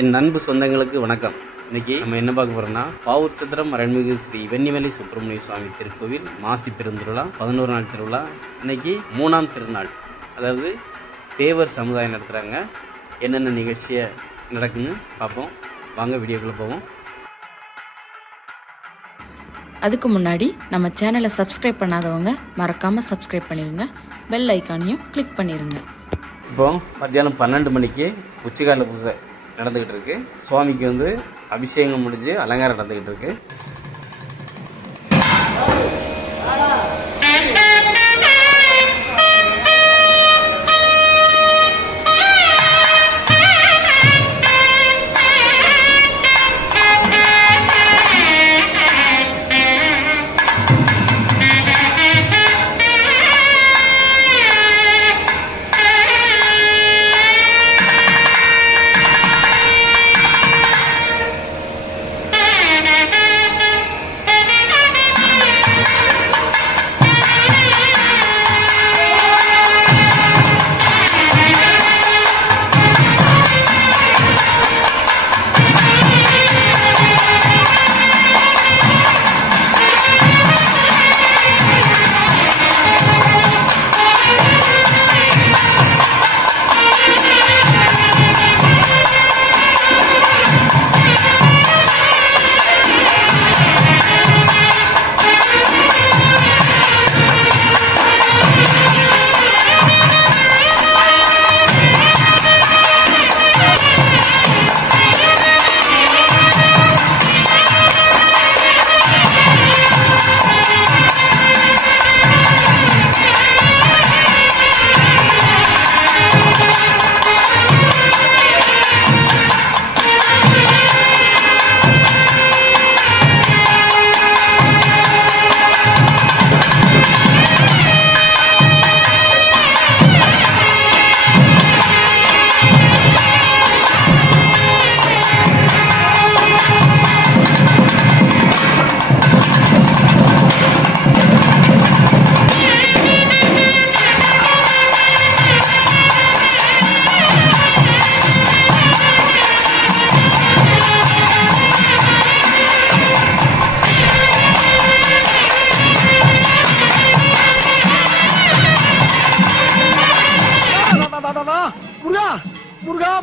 என் நண்பு சொந்தங்களுக்கு வணக்கம். இன்னைக்கு நம்ம என்ன பார்க்க போறோம்னா பாவூர் சத்திரம் அருள்மிகு ஸ்ரீ வெண்ணிமலை சுப்பிரமணிய சுவாமி திருக்கோவில் மாசி பெருந்திருவிழா பதினோரு நாள் திருவிழா. இன்னைக்கு மூணாம் திருநாள். அதாவது தேவர் சமுதாயம் நடத்துகிறாங்க என்னென்ன நிகழ்ச்சியை நடக்குன்னு பார்ப்போம். வாங்க வீடியோக்குள்ளே போவோம். அதுக்கு முன்னாடி நம்ம சேனலை சப்ஸ்கிரைப் பண்ணாதவங்க மறக்காமல் சப்ஸ்கிரைப் பண்ணிடுங்க பெல் ஐக்கானையும் கிளிக் பண்ணிடுங்க இப்போ மத்தியானம் பன்னெண்டு மணிக்கு உச்சிகால பூஜை நடந்துக்கிட்டு இருக்கு சுவாமிக்கு வந்து அபிஷேகம் முடிஞ்சு அலங்காரம் நடந்துக்கிட்டு இருக்கு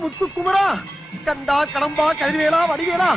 முத்து குமரா கண்டா கடம்பா கதிர்வேலா வடிவேலா.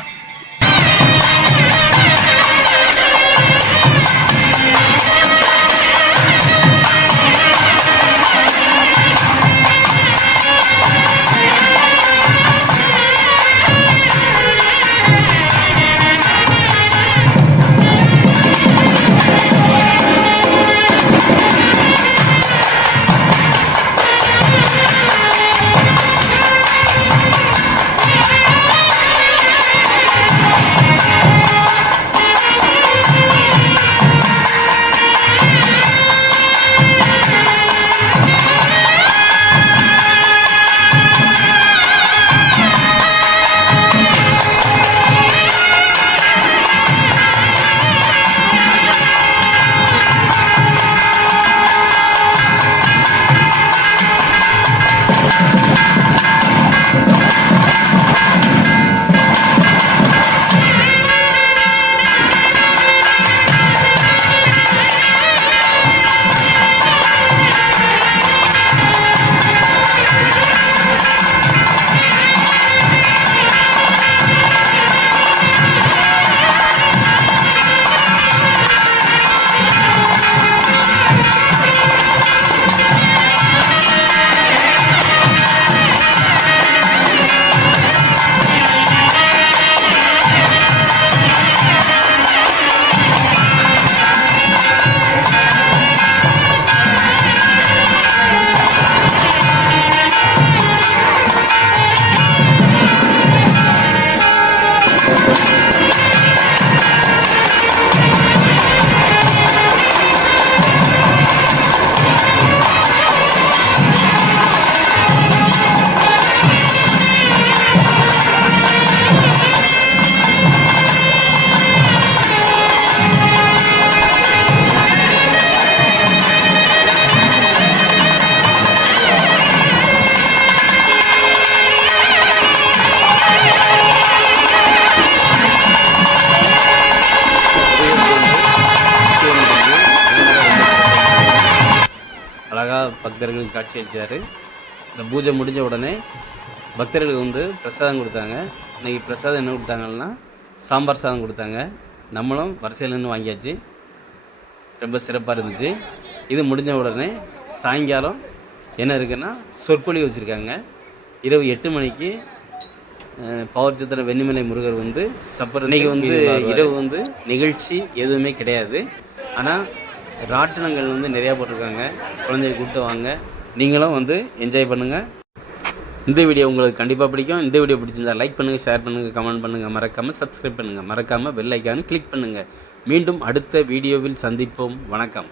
பக்தர்களுக்கு காட்சி அளித்தார் இந்த பூஜை முடிஞ்ச உடனே பக்தர்களுக்கு வந்து பிரசாதம் கொடுத்தாங்க. இன்றைக்கி பிரசாதம் என்ன கொடுத்தாங்கன்னா சாம்பார் சாதம் கொடுத்தாங்க. நம்மளும் வரிசையில் நின்று வாங்கியாச்சு. ரொம்ப சிறப்பாக இருந்துச்சு. இது முடிஞ்ச உடனே சாயங்காலம் என்ன இருக்குன்னா சொற்பொழிவு வச்சுருக்காங்க. இரவு எட்டு மணிக்கு பவர் சித்திர வெண்ணிமலை முருகர் வந்து சப்பர் இன்னைக்கு வந்து இரவு வந்து நிகழ்ச்சி எதுவுமே கிடையாது. ஆனால் ராட்டினங்கள் வந்து நிறையா போட்டிருக்காங்க. குழந்தைய கூப்பிட்டு வாங்க. நீங்களும் வந்து என்ஜாய் பண்ணுங்கள் இந்த வீடியோ உங்களுக்கு கண்டிப்பாக பிடிக்கும். இந்த வீடியோ பிடிச்சிருந்தா லைக் பண்ணுங்கள் ஷேர் பண்ணுங்கள் கமெண்ட் பண்ணுங்கள் மறக்காமல் சப்ஸ்கிரைப் பண்ணுங்கள் மறக்காமல் பெல் ஐக்கானு கிளிக் பண்ணுங்கள் மீண்டும் அடுத்த வீடியோவில் சந்திப்போம். வணக்கம்.